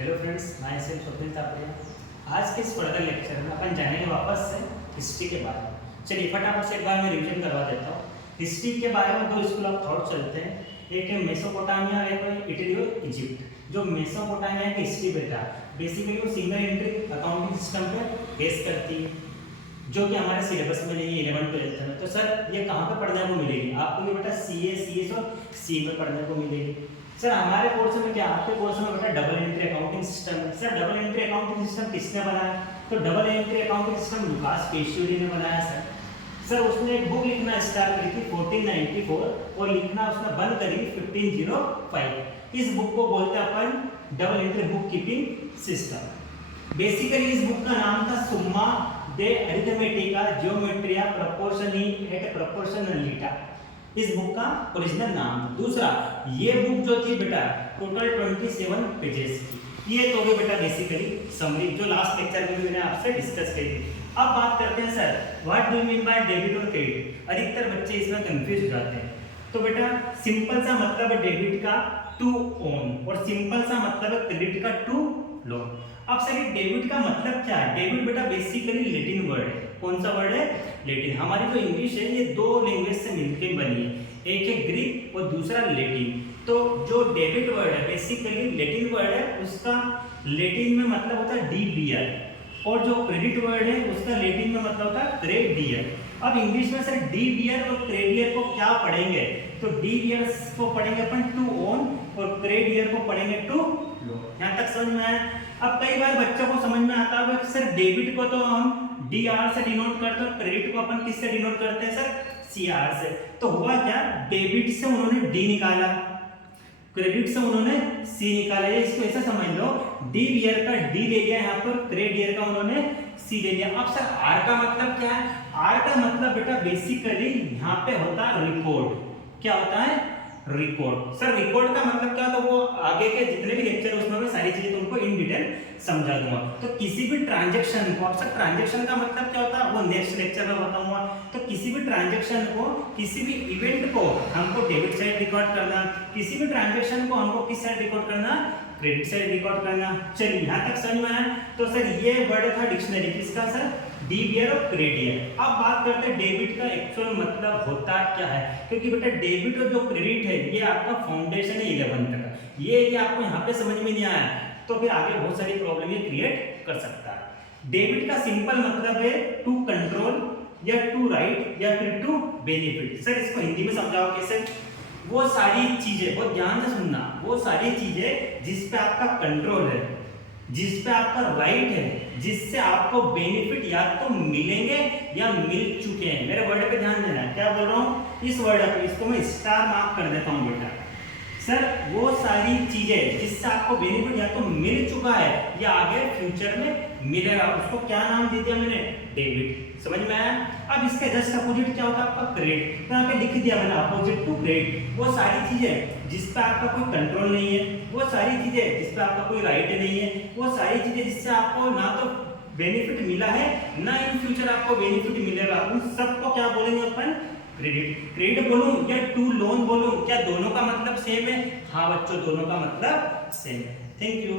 Hello friends, मैं self Swapnil Tapadia. आज के इस फर्दर लेक्चर में अपन जानेंगे वापस से हिस्ट्री के बारे में। चलिए फटाफट से एक बार मैं रिवीजन करवा देता हूँ। हिस्ट्री के बारे में दो स्कूल ऑफ थॉट चलते हैं, एक है मेसोपोटामिया, एक है इटली और इजिप्ट। जो मेसोपोटामिया की हिस्ट्री बेटा बेसिकली वो सिंगल एंट्री अकाउंटिंग सिस्टम पर बेस करती है, जो कि हमारे सिलेबस में नहीं है 11-12 में। तो सर ये कहाँ पे पढ़ने को मिलेगी आपको? ये बेटा सीए, सीएस और सी में पढ़ने को मिलेगी। सर हमारे कोर्स में क्या, आपके कोर्स में बेटा डबल एंट्री अकाउंटिंग सिस्टम है। Sir double entry accounting system किसने बनाया? तो double entry accounting system Lucas Pacioli ने बनाया सर उसने एक बुक लिखना स्टार्ट करी थी 1494 और लिखना उसने बंद करी 1505। इस बुक को बोलते हैं अपन double entry book keeping system. Basically इस बुक का नाम था सुम्मा दे अरिथमेटिका जियोमेट्रिया प्रोपोर्शनी एट प्रोपोर्शनलिटा। इस बुक का ओरिजिनल नाम। दूसरा, ये बुक जो थी बेटा टोटल 27 पेजेस की। ये तो गई बेटा बेसिकली समरी, जो लास्ट लेक्चर में मैंने आपसे डिस्कस की थी। अब बात करते हैं sir what do you mean by debit और क्रेडिट। अधिकतर बच्चे इसमें कंफ्यूज हो जाते हैं। तो बेटा सिंपल सा मतलब है डेबिट का टू ओन और सिंपल सा मतलब है क्रेडिट का टू लोन। अब सर ये डेबिट का मतलब क्या है? डेबिट बेटा बेसिकली लैटिन वर्ड है। कौन सा वर्ड है? लैटिन। हमारी जो इंग्लिश है ये दो लैंग्वेज से मिलकर बनी है, एक है ग्रीक और दूसरा लैटिन। तो जो डेबिट वर्ड है बेसिकली लैटिन वर्ड है, उसका लैटिन में मतलब होता है डीबियर, और जो क्रेडिट वर्ड है उसका लैटिन में मतलब होता है क्रेडियर। अब इंग्लिश में सर डीबियर और क्रेडियर को क्या पढ़ेंगे? तो डीबियर को पढ़ेंगे अपन टू ओन और क्रेडियर को पढ़ेंगे टू लोन। यहाँ तक समझ में आया? अब कई बार बच्चों को समझ में आता है कि सर डेबिट को तो हम डी आर से डिनोट करते हैं, क्रेडिट को अपन किससे डिनोट करते हैं सर? सी आर से। तो हुआ क्या, डेबिट से उन्होंने डी निकाला, क्रेडिट से उन्होंने सी निकाला। ये इसको ऐसा समझ लो, डी बियर का डी ले लिया यहाँ पर, क्रेडियर का उन्होंने सी ले लिया। अब सर आर का मतलब क्या है? आर का मतलब बेटा बेसिकली यहाँ पे होता है रिकॉर्ड। क्या होता है? रिकॉर्ड। सर रिकॉर्ड का मतलब क्या? तो वो आगे के जितने भी लेक्चर उसमें मैं सारी चीजें तुमको इन डिटेल समझा दूंगा। तो किसी भी ट्रांजैक्शन को, अब सर ट्रांजैक्शन का मतलब क्या होता है वो नेक्स्ट लेक्चर में बताऊंगा। तो किसी भी ट्रांजैक्शन को, किसी भी इवेंट को हमको डेबिट साइड रिकॉर्ड करना, किसी भी ट्रांजैक्शन को हमको किस साइड रिकॉर्ड करना? क्रेडिट साइड रिकॉर्ड करना। चलिए यहाँ तक समझ में आया? तो सर ये वर्ड था डिक्शनरी किसका सर? डीबियर और क्रेडियर। अब बात करते हैं डेबिट का एक्चुअल मतलब होता क्या है, क्योंकि बेटा डेबिट और जो क्रेडिट है ये आपका फाउंडेशन है 11th का। ये यदि आपको यहाँ पे समझ में नहीं आया तो फिर आगे बहुत सारी प्रॉब्लम ये क्रिएट कर सकता है। डेबिट का सिंपल मतलब है टू कंट्रोल या टू राइट या फिर टू बेनिफिट। सर इसको हिंदी में समझाओ कैसे? वो सारी चीजें, बहुत ध्यान से सुनना, वो सारी चीजें जिस पे आपका कंट्रोल है, जिस पे आपका राइट है, जिससे आपको बेनिफिट या तो मिलेंगे या मिल चुके हैं। मेरे वर्ड पे ध्यान देना है, क्या बोल रहा हूँ? इस वर्ड पे, इसको मैं स्टार मार्क कर देता हूँ बेटा। सर वो सारी चीजें जिससे आपको बेनिफिट या तो मिल चुका है या आगे फ्यूचर में मिलेगा, उसको क्या नाम दे दिया मैंने? डेबिट। समझ में आया? अब इसके जस्ट अपोजिट क्या होता है आपका? क्रेडिट। तो यहाँ पे लिख दिया मैंने अपोजिट टू क्रेडिट। वो सारी चीजें जिस पे आपका कोई कंट्रोल नहीं है, वो सारी चीजें जिस पे आपका कोई राइट नहीं है, वो सारी चीजें जिससे आपको ना तो बेनिफिट मिला है ना इन फ्यूचर आपको बेनिफिट मिलेगा, उन सबको क्या बोलेंगे अपन? क्रेडिट। क्रेडिट बोलूं या टू लोन बोलूं, क्या दोनों का मतलब सेम है? हाँ बच्चों, दोनों का मतलब सेम है। Thank you.